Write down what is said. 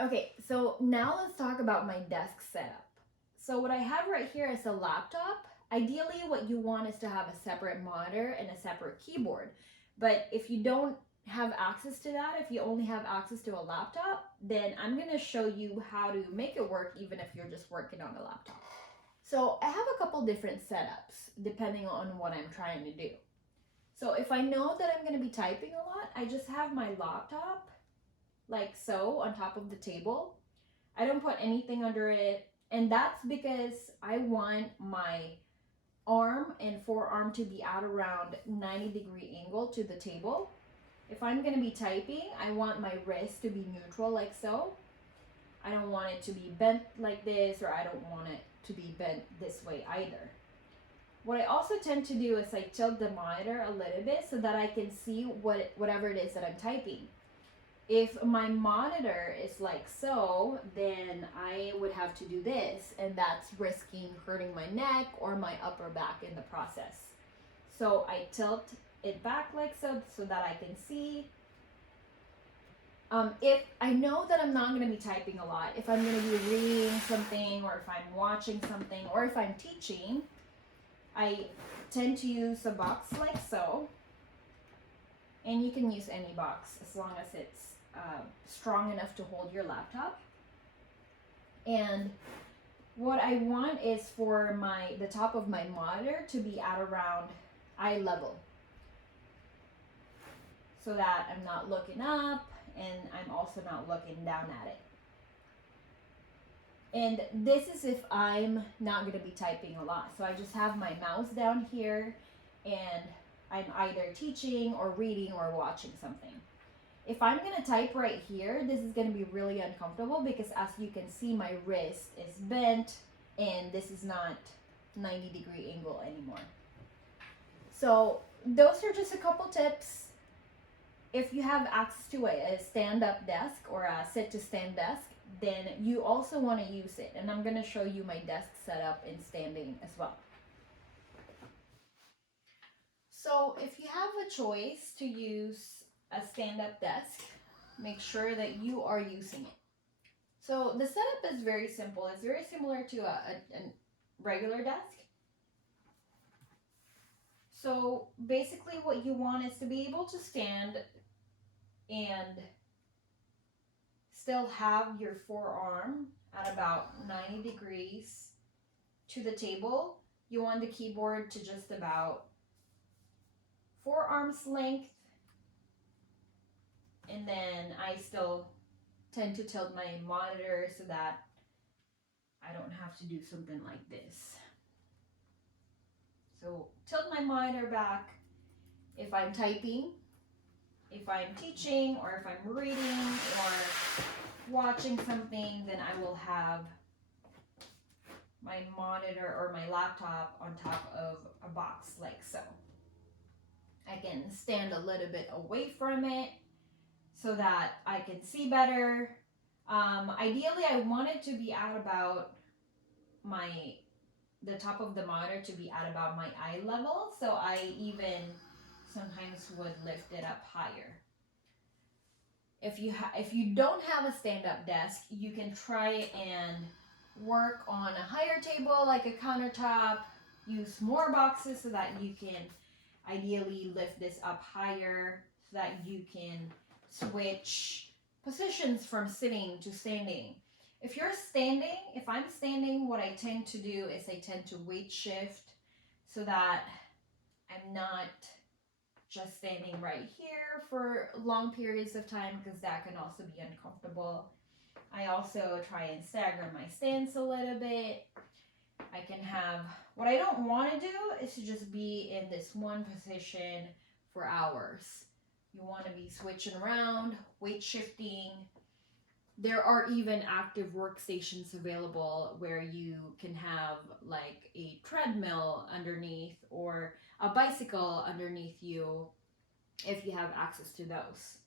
Okay, so now let's talk about my desk setup. So what I have right here is a laptop. Ideally, what you want is to have a separate monitor and a separate keyboard. But if you don't have access to that, if you only have access to a laptop, then I'm going to show you how to make it work even if you're just working on a laptop. So I have a couple different setups depending on what I'm trying to do. So if I know that I'm going to be typing a lot, I just have my laptop like so on top of the table. I don't put anything under it. And that's because I want my arm and forearm to be at around 90-degree angle to the table. If I'm going to be typing, I want my wrist to be neutral like so. I don't want it to be bent like this, or I don't want it to be bent this way either. What I also tend to do is I tilt the monitor a little bit so that I can see whatever it is that I'm typing. If my monitor is like so, then I would have to do this, and that's risking hurting my neck or my upper back in the process. So I tilt it back like so, so that I can see. If I know that I'm not going to be typing a lot, if I'm going to be reading something, or if I'm watching something, or if I'm teaching, I tend to use a box like so. And you can use any box as long as it's strong enough to hold your laptop. And what I want is for the top of my monitor to be at around eye level, so that I'm not looking up and I'm also not looking down at it. And this is if I'm not going to be typing a lot. So I just have my mouse down here and I'm either teaching or reading or watching something. If I'm going to type right here, this is going to be really uncomfortable because, as you can see, my wrist is bent and this is not 90-degree angle anymore. So those are just a couple tips. If you have access to a stand-up desk or a sit-to-stand desk, then you also want to use it. And I'm going to show you my desk setup in standing as well. So if you have a choice to use a stand-up desk, make sure that you are using it. So the setup is very simple. It's very similar to a regular desk. So basically what you want is to be able to stand and still have your forearm at about 90 degrees to the table. You want the keyboard to just about forearm's length. And then I still tend to tilt my monitor so that I don't have to do something like this. So tilt my monitor back if I'm typing, if I'm teaching, or if I'm reading or watching something, then I will have my monitor or my laptop on top of a box like so. I can stand a little bit away from it so that I can see better. Ideally, I want it to be at about the top of the monitor to be at about my eye level, so I even sometimes would lift it up higher. If you don't have a stand-up desk, you can try and work on a higher table like a countertop. Use more boxes so that you can ideally lift this up higher so that you can switch positions from sitting to standing. If I'm standing, what I tend to do is I tend to weight shift so that I'm not just standing right here for long periods of time, because that can also be uncomfortable. I also try and stagger my stance a little bit. I can have, what I don't want to do is to just be in this one position for hours. You want to be switching around, weight shifting. There are even active workstations available where you can have like a treadmill underneath or a bicycle underneath you if you have access to those.